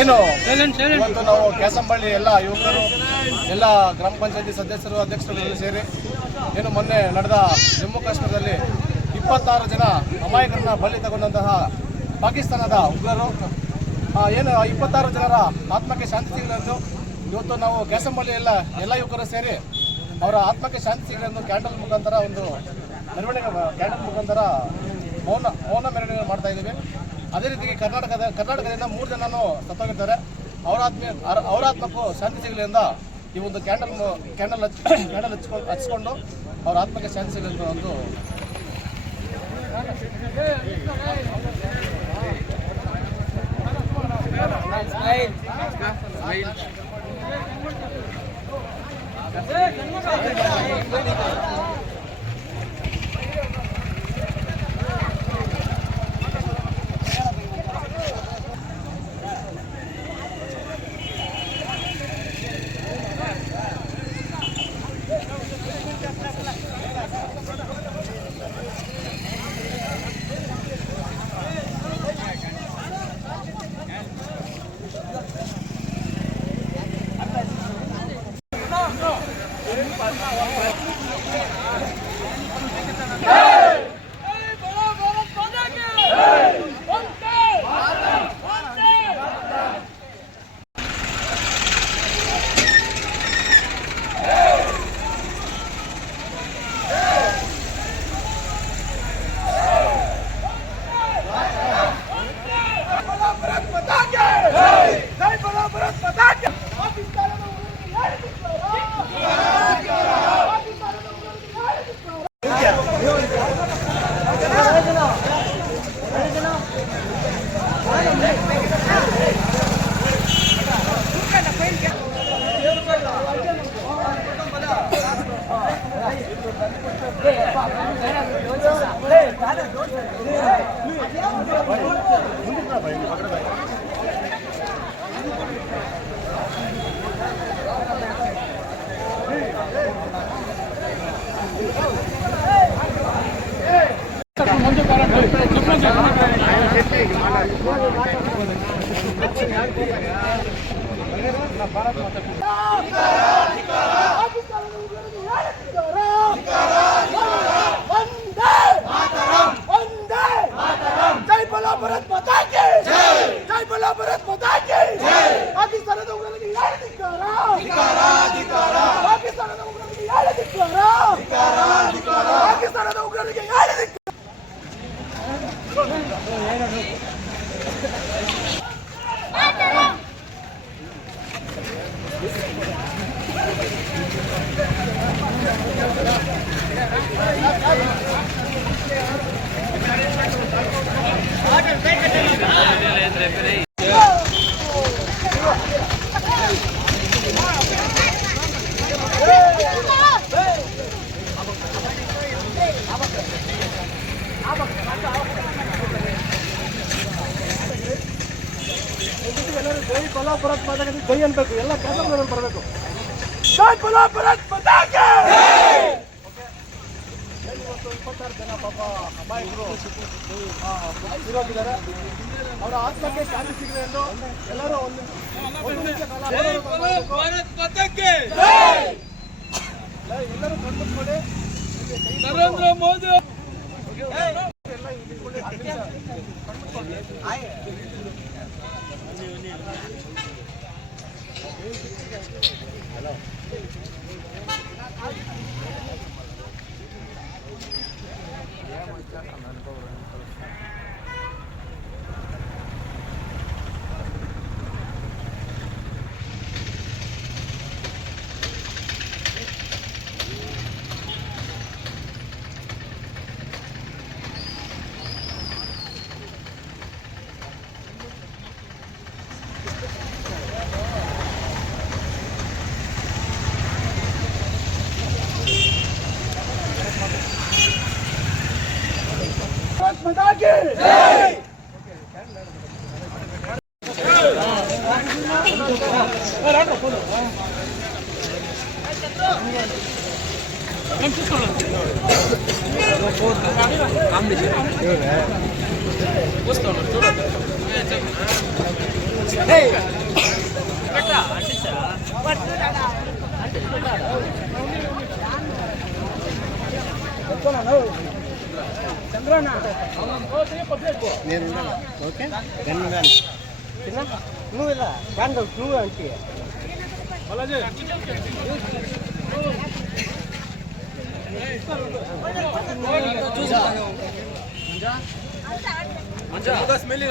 ಏನು ಇವತ್ತು ನಾವು ಕ್ಯಾಸಂಬಳ್ಳಿ ಎಲ್ಲ ಯುವಕರು ಎಲ್ಲ ಗ್ರಾಮ ಪಂಚಾಯತಿ ಸದಸ್ಯರು ಅಧ್ಯಕ್ಷರುಗಳು ಸೇರಿ ಏನು ಮೊನ್ನೆ ನಡೆದ ಜಮ್ಮು ಕಾಶ್ಮೀರದಲ್ಲಿ 26 ಜನ ಅಮಾಯಕರನ್ನ ಬಲಿ ತಗೊಂಡಂತಹ ಪಾಕಿಸ್ತಾನದ ಉಗ್ರರು ಏನು 26 ಜನರ ಆತ್ಮಕ್ಕೆ ಶಾಂತಿ ಸಿಗಲೆಂದು ಇವತ್ತು ನಾವು ಕ್ಯಾಸಂಬಳ್ಳಿ ಎಲ್ಲ ಯುವಕರು ಸೇರಿ ಅವರ ಆತ್ಮಕ್ಕೆ ಶಾಂತಿ ಸಿಗಲೆಂದು ಕ್ಯಾಂಡಲ್ ಮುಖಾಂತರ ಒಂದು ಮೆರವಣಿಗೆ ಮುಖಾಂತರ ಮೌನ ಮೆರವಣಿಗೆ ಮಾಡ್ತಾ ಇದ್ದೀವಿ. ಅದೇ ರೀತಿ ಕರ್ನಾಟಕದಿಂದ 3 ಜನನು ಸತ್ತೋಗಿದ್ದಾರೆ. ಅವರ ಆತ್ಮಕ್ಕೂ ಶಾಂತಿ ಸಿಗಲಿ ಎಂದ ಈ ಒಂದು ಕ್ಯಾಂಡಲ್ ಹಚ್ಕೊಂಡು ಅವರ ಆತ್ಮಕ್ಕೆ ಶಾಂತಿ ಸಿಗಲಿ ಅಂತ ಒಂದು ಜೈ ಅನ್ಬೇಕು, ಎಲ್ಲ ಕೆಲಸ ಬರಬೇಕು. ಜೈ ಬೋಲೋ ಭಾರತ್ ಮಾತಾ ಕಿ. 26 ಜನ ಪಾಪ ಅಮಾಯಕರು ಇರೋಗಿದ್ದಾರೆ. ಅವರ ಆತ್ಮಕ್ಕೆ ಶಾಂತಿ ಸಿಗಲಿ ಎಂದು ಎಲ್ಲರೂ ಒಂದು ನಿಮಿಷ ಕಾಲ ಎಲ್ಲರೂ ಕಣ್ಮುಚ್ಚಿಕೊಳ್ಳಿ. ನರೇಂದ್ರ ಮೋದಿ माता की जय। చంద్రన్న ఓకే నువ్వు ఇలా క్యాండల్ నువ్వు అంటే స్మెల్